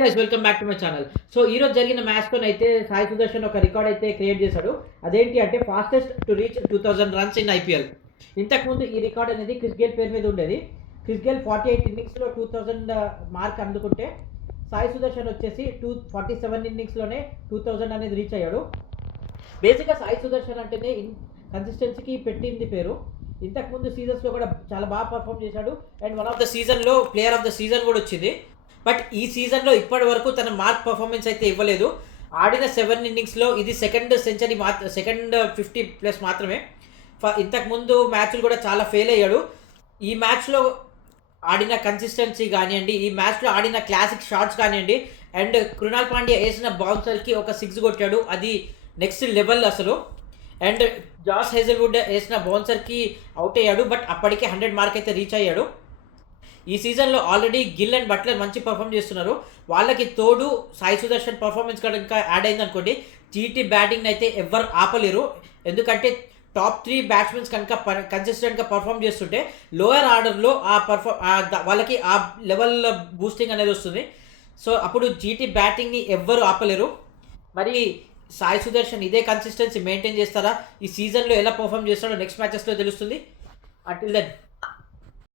Guys welcome back to my channel. So ఈ రోజు జరిగిన మ్యాచ్‌తో అయితే సాయి సుదర్శన్ ఒక రికార్డ్ అయితే క్రియేట్ చేశాడు. అదేంటి అంటే fastest to reach 2000 runs in IPL. ఇంతకుముందు ఈ రికార్డ్ అనేది క్రిస్ గేల్ పేరు మీద ఉండేది. క్రిస్ గేల్ 48 ఇన్నింగ్స్‌లో 2000 మార్క్ అందుకుంటే సాయి సుదర్శన్ వచ్చేసి 47 ఇన్నింగ్స్‌లోనే 2000 అనేది రీచ్ అయ్యాడు. బేసిక్‌గా సాయి సుదర్శన్ అంటేనే కన్సిస్టెన్సీకి పెట్టింది పేరు. ఇంతకుముందు సీజన్స్లో కూడా చాలా బాగా పర్ఫామ్ చేశాడు అండ్ వన్ ఆఫ్ ద సీజన్లో ప్లేయర్ ఆఫ్ ద సీజన్ కూడా వచ్చింది. బట్ ఈ సీజన్లో ఇప్పటి వరకు తన మార్క్ పర్ఫార్మెన్స్ అయితే ఇవ్వలేదు. ఆడిన 7 ఇన్నింగ్స్లో ఇది సెకండ్ సెంచరీ సెకండ్ 50+ మాత్రమే. ఇంతకుముందు మ్యాచ్లు కూడా చాలా ఫెయిల్ అయ్యాడు. ఈ మ్యాచ్లో ఆడిన కన్సిస్టెన్సీ కానివ్వండి, ఈ మ్యాచ్లో ఆడిన క్లాసిక్ షాట్స్ కానివ్వండి అండ్ కృణాల్ పాండ్యా వేసిన బౌన్సర్కి ఒక 6 కొట్టాడు. అది నెక్స్ట్ లెవెల్ అసలు. అండ్ జాస్ హేజల్వుడ్ వేసిన బౌన్సర్కి అవుట్ అయ్యాడు. బట్ అప్పటికే 100 మార్క్ అయితే రీచ్ అయ్యాడు. ఈ సీజన్లో ఆల్రెడీ గిల్ అండ్ బట్లర్ మంచి పర్ఫామ్ చేస్తున్నారు. వాళ్ళకి తోడు సాయి సుదర్శన్ పర్ఫార్మెన్స్ కనుక యాడ్ అయింది అనుకోండి, జీటీ బ్యాటింగ్ అయితే ఎవ్వరు ఆపలేరు. ఎందుకంటే టాప్ 3 బ్యాట్స్మెన్స్ కనుక కన్సిస్టెంట్గా పర్ఫామ్ చేస్తుంటే లోయర్ ఆర్డర్లో వాళ్ళకి ఆ లెవెల్ బూస్టింగ్ అనేది వస్తుంది. సో అప్పుడు జీటీ బ్యాటింగ్ని ఎవ్వరు ఆపలేరు. మరి సాయి సుదర్శన్ ఇదే కన్సిస్టెన్సీ మెయింటైన్ చేస్తారా? ఈ సీజన్లో ఎలా పర్ఫామ్ చేస్తాడో నెక్స్ట్ మ్యాచెస్లో తెలుస్తుంది. Until then